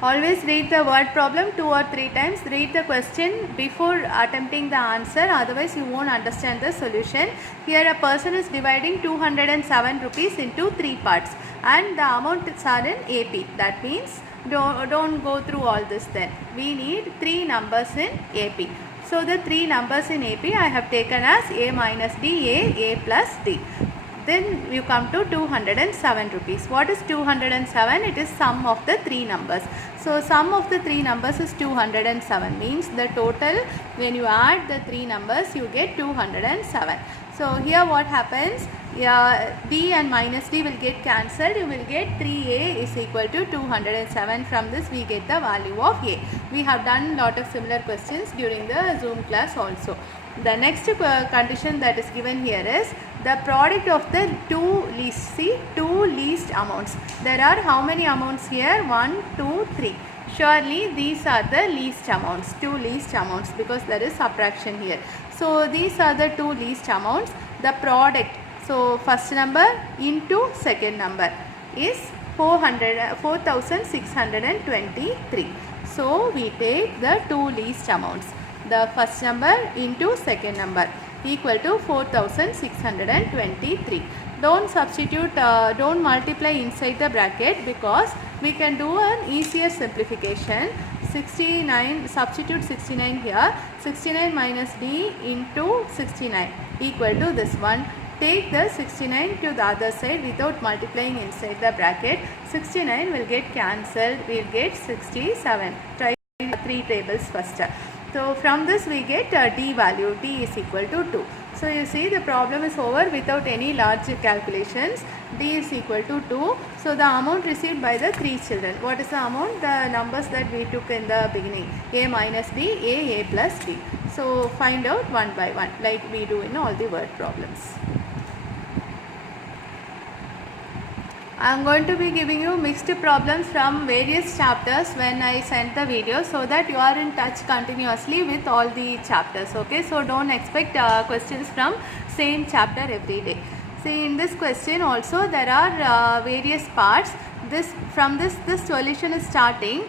Always read the word problem 2 or 3 times. Read the question before attempting the answer, otherwise you won't understand the solution. Here a person is dividing 207 rupees into 3 parts and the amounts are in AP. That means don't go through all this then. We need 3 numbers in AP. So the 3 numbers in AP I have taken as A minus D, A plus D. Then you come to 207 rupees. What is 207? It is sum of the 3 numbers. So sum of the 3 numbers is 207, means the total when you add the 3 numbers you get 207. So here what happens, D and minus D will get cancelled. You will get 3A is equal to 207. From this we get the value of A. We have done lot of similar questions during the Zoom class also. The next condition that is given here is the product of the two least amounts. There are how many amounts here? 1, 2, 3. Surely these are the least amounts, 2 least amounts, because there is subtraction here. So these are the 2 least amounts. The product, so first number into second number is 4623. So we take the 2 least amounts. The first number into second number equal to 4623. Don't substitute, don't multiply inside the bracket, because we can do an easier simplification. 69, substitute 69 here. 69 minus D into 69 equal to this one. Take the 69 to the other side without multiplying inside the bracket. 69 will get cancelled. We will get 67. Try 3 tables first. So from this we get D value. D is equal to 2. So you see the problem is over without any large calculations. D is equal to 2. So the amount received by the 3 children. What is the amount? The numbers that we took in the beginning. A minus D, A plus D. So find out one by one like we do in all the word problems. I am going to be giving you mixed problems from various chapters when I send the video, so that you are in touch continuously with all the chapters. Okay, so don't expect questions from same chapter every day. See, in this question also there are various parts. This solution is starting.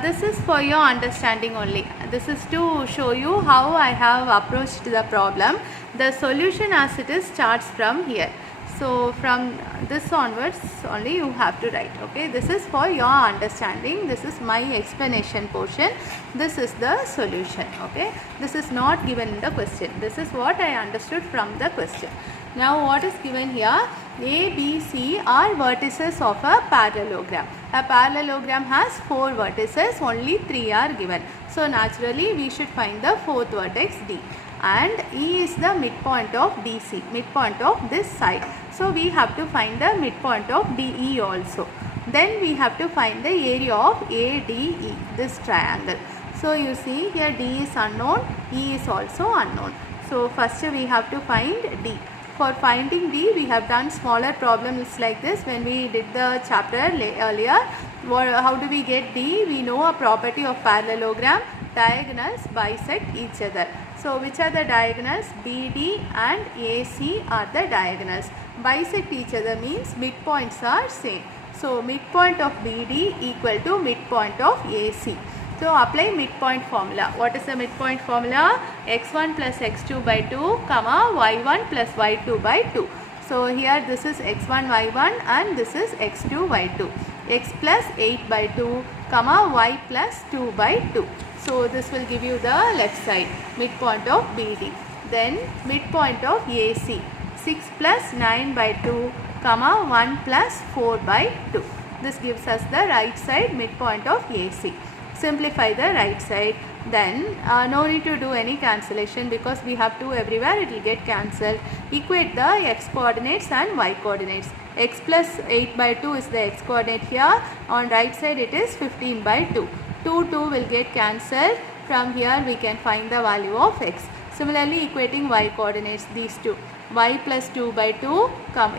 This is for your understanding only. This is to show you how I have approached the problem. The solution as it is starts from here. So from this onwards only you have to write. Okay, this is for your understanding. This is my explanation portion. This is the solution. Okay, this is not given in the question. This is what I understood from the question. Now what is given here? A, B, C are vertices of a parallelogram. A parallelogram has 4 vertices. Only 3 are given. So naturally we should find the 4th vertex D. And E is the midpoint of DC, midpoint of this side. So we have to find the midpoint of DE also. Then we have to find the area of ADE, this triangle. So you see here D is unknown, E is also unknown. So first we have to find D. For finding D, we have done smaller problems like this when we did the chapter earlier. How do we get D? We know a property of parallelogram. Diagonals bisect each other. So which are the diagonals? BD and AC are the diagonals. Bisect each other means midpoints are same. So midpoint of BD equal to midpoint of AC. So apply midpoint formula. What is the midpoint formula? x1 plus x2 by 2 comma y1 plus y2 by 2. So here this is x1 y1 and this is x2 y2. X plus 8 by 2 comma y plus 2 by 2. So this will give you the left side, midpoint of BD. Then midpoint of AC, 6 plus 9 by 2 comma 1 plus 4 by 2. This gives us the right side, midpoint of AC. Simplify the right side. Then no need to do any cancellation because we have 2 everywhere, it will get cancelled. Equate the x coordinates and y coordinates. X plus 8 by 2 is the x coordinate here. On right side it is 15 by 2. 2 will get cancelled. From here we can find the value of x. Similarly equating y coordinates, these two. Y plus 2 by 2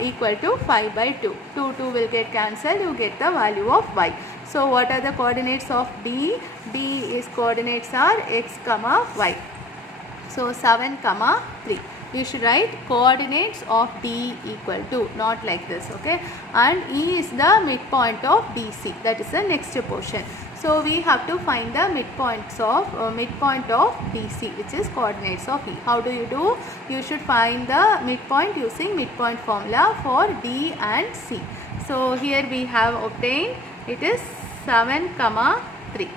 equal to 5 by 2. 2 will get cancelled. You get the value of y. So what are the coordinates of D? D is coordinates are x comma y. So 7 comma 3. you should write coordinates of D equal to, not like this, okay. And E is the midpoint of DC, that is the next portion. So we have to find the midpoint of DC, which is coordinates of E. How do? You should find the midpoint using midpoint formula for D and C. So here we have obtained, it is 7, 3.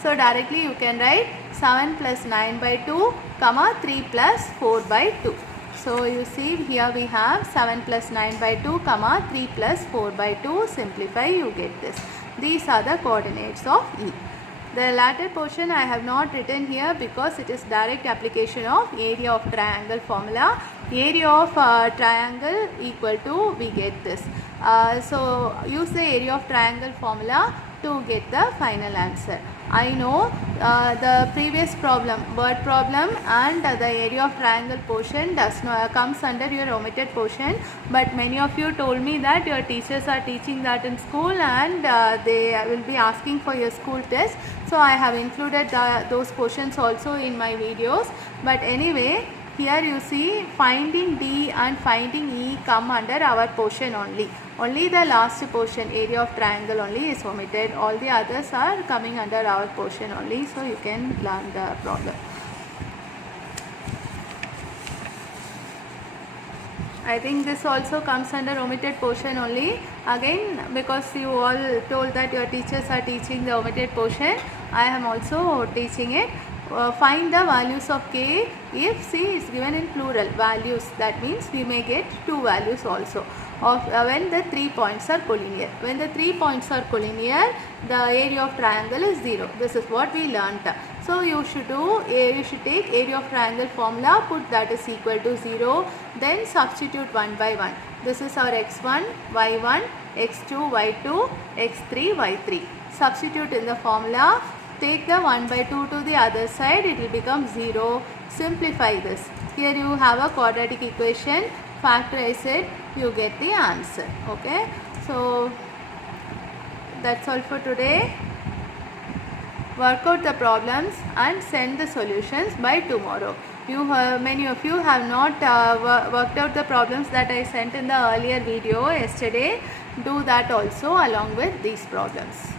So directly you can write 7 plus 9 by 2, 3 plus 4 by 2. So you see here we have 7 plus 9 by 2, 3 plus 4 by 2. Simplify, you get this. These are the coordinates of E. The latter portion I have not written here because it is direct application of area of triangle formula. Area of triangle equal to, we get this. So use the area of triangle formula to get the final answer. I know the previous problem, word problem, and the area of triangle portion comes under your omitted portion, but many of you told me that your teachers are teaching that in school and they will be asking for your school test. So I have included those portions also in my videos. But anyway, here you see finding D and finding E come under our portion only. Only the last portion, area of triangle, only is omitted. All the others are coming under our portion only. So you can learn the problem. I think this also comes under omitted portion only. Again, because you all told that your teachers are teaching the omitted portion, I am also teaching it. Find the values of K if C is given in plural values. That means we may get 2 values also of when the 3 points are collinear. When the 3 points are collinear, the area of triangle is 0. This is what we learnt. So you should take area of triangle formula, put that is equal to 0, then substitute 1 by 1. This is our x1, y1, x2, y2, x3, y3. Substitute in the formula. Take the 1 by 2 to the other side, it will become 0. Simplify this. Here you have a quadratic equation, factorize it, you get the answer. Okay. So that's all for today. Work out the problems and send the solutions by tomorrow. Many of you have not worked out the problems that I sent in the earlier video yesterday. Do that also along with these problems.